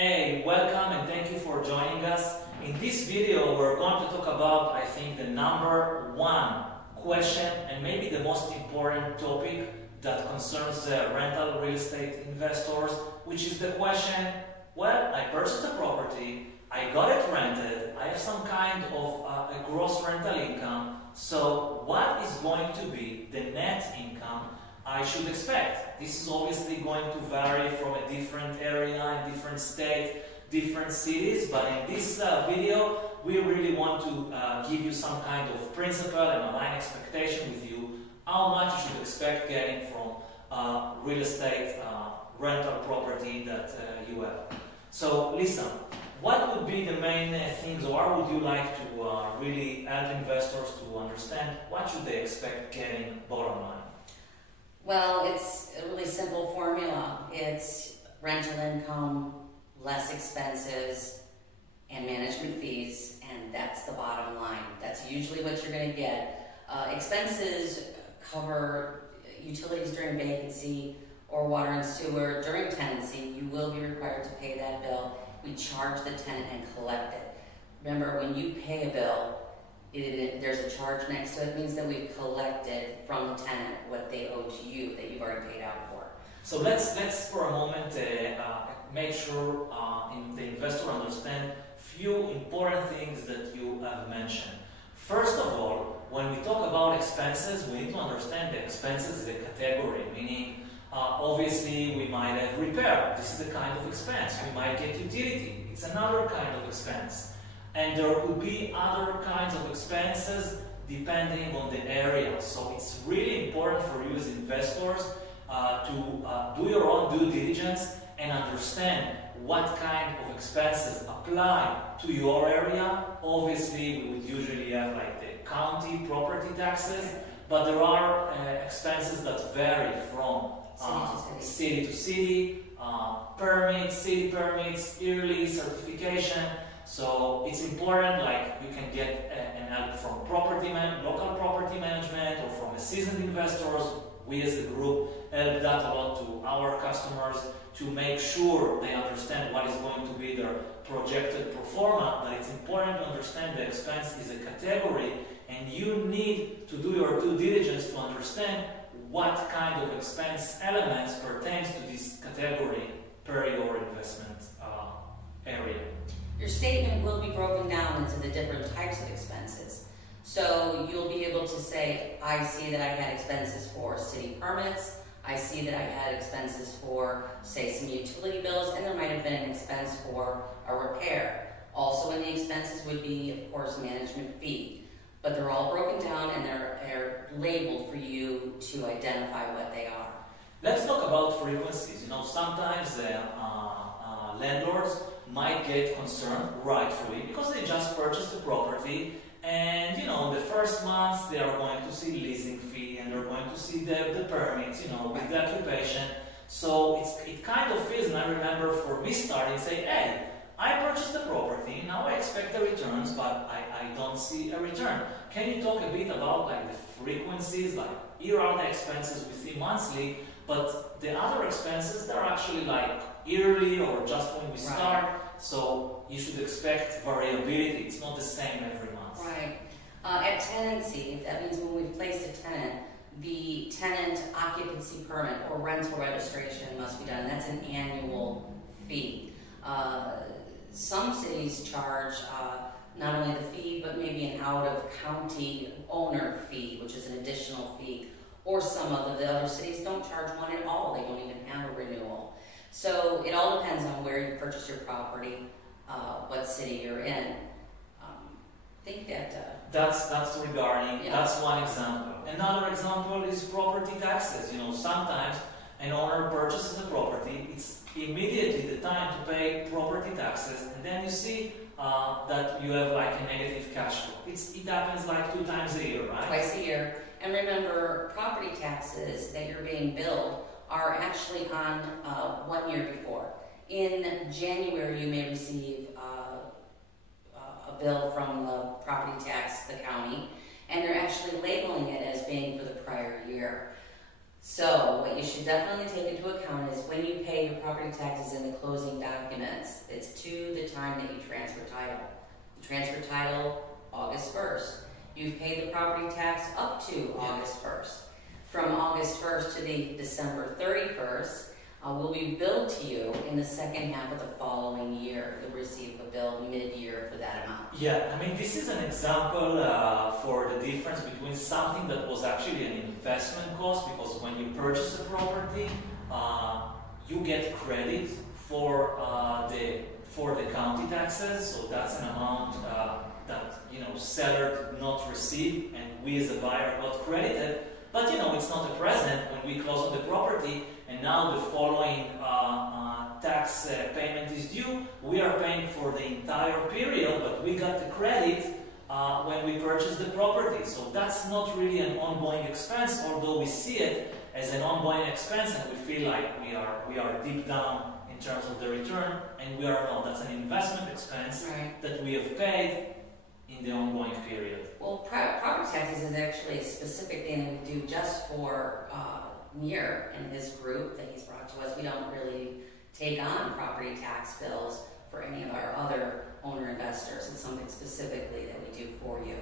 Hey, welcome and thank you for joining us. In this video, we're going to talk about, I think, the number one question and maybe the most important topic that concerns rental real estate investors, which is the question, well, I purchased a property, I got it rented, I have some kind of a gross rental income, so what is going to be the net income I should expect? This is obviously going to vary from a different area, and different state, different cities, but in this video we really want to give you some kind of principle and align expectation with you how much you should expect getting from real estate rental property that you have. So listen, what would be the main things, or how would you like to really help investors to understand what should they expect getting bottom line? Well, it's a really simple formula. It's rental income, less expenses, and management fees, and that's the bottom line. That's usually what you're going to get. Expenses cover utilities during vacancy or water and sewer during tenancy. You will be required to pay that bill. We charge the tenant and collect it. Remember, when you pay a bill, there's a charge next to it. It means that we've collected from the tenant what they owe to you that you've already paid out for. So let's for a moment make sure the investor understand few important things that you have mentioned. First of all, when we talk about expenses, we need to understand that expenses is a category, meaning obviously we might have repair. This is a kind of expense. We might get utility. It's another kind of expense. And there could be other kinds of expenses depending on the area. So it's really important for you as investors to do your own due diligence and understand what kind of expenses apply to your area. Obviously, we would usually have like the county property taxes, but there are expenses that vary from city to city, permits, city permits, yearly certification. So it's important, like you can get an help from local property management or from a seasoned investors. We as a group help that a lot to our customers to make sure they understand what is going to be their projected pro forma, but it's important to understand the expense is a category and you need to do your due diligence to understand what kind of expense elements pertains to this category per your investment area. Your statement will be broken down into the different types of expenses. So you'll be able to say, I see that I had expenses for city permits, I see that I had expenses for, say, some utility bills, and there might have been an expense for a repair. Also in the expenses would be, of course, management fee. But they're all broken down and they're labeled for you to identify what they are. Let's talk about frequencies. You know, sometimes landlords might get concerned, rightfully, because they just purchased the property and, you know, the first months they are going to see leasing fee and they're going to see the permits, you know, with the occupation. So it kind of feels, and I remember for me starting, say, hey, I purchased the property, now I expect the returns, but I don't see a return. Can you talk a bit about like the frequencies, like here are the expenses we see monthly, but the other expenses, they're actually like yearly or just when we start, so you should expect variability. It's not the same every month. Right. At tenancy, that means when we've placed a tenant, the tenant occupancy permit or rental registration must be done. That's an annual fee. Some cities charge not only the fee, but maybe an out-of-county owner fee, which is an additional fee. Or some of the other cities don't charge one at all. They don't even have a renewal. So it all depends on where you purchase your property, what city you're in. I think that... That's regarding, that's one example. Another example is property taxes. You know, sometimes an owner purchases the property, it's immediately the time to pay property taxes, and then you see that you have like a negative cash flow. It happens like 2 times a year, right? Twice a year. And remember, property taxes that you're being billed are actually on 1 year before. In January, you may receive a bill from the property tax, the county, and they're actually labeling it as being for the prior year. So what you should definitely take into account is when you pay your property taxes in the closing documents, it's to the time that you transfer title. You transfer title August 1st. You've paid the property tax up to August 1st. From August 1st to the December 31st, will be billed to you in the second half of the following year. You'll receive a bill mid-year for that amount. Yeah, I mean, this is an example for the difference between something that was actually an investment cost, because when you purchase a property, you get credit for the county taxes, so that's an amount that seller did not receive, and we as a buyer got credited. But it's not a present when we close on the property, and now the following tax payment is due. We are paying for the entire period, but we got the credit when we purchased the property. So that's not really an ongoing expense, although we see it as an ongoing expense, and we feel like we are deep down in terms of the return, and we are not. That's an investment expense that we have paid in the ongoing period. Well, property taxes is actually a specific thing that we do just for Nir and his group that he's brought to us. We don't really take on property tax bills for any of our other owner investors. It's something specifically that we do for you.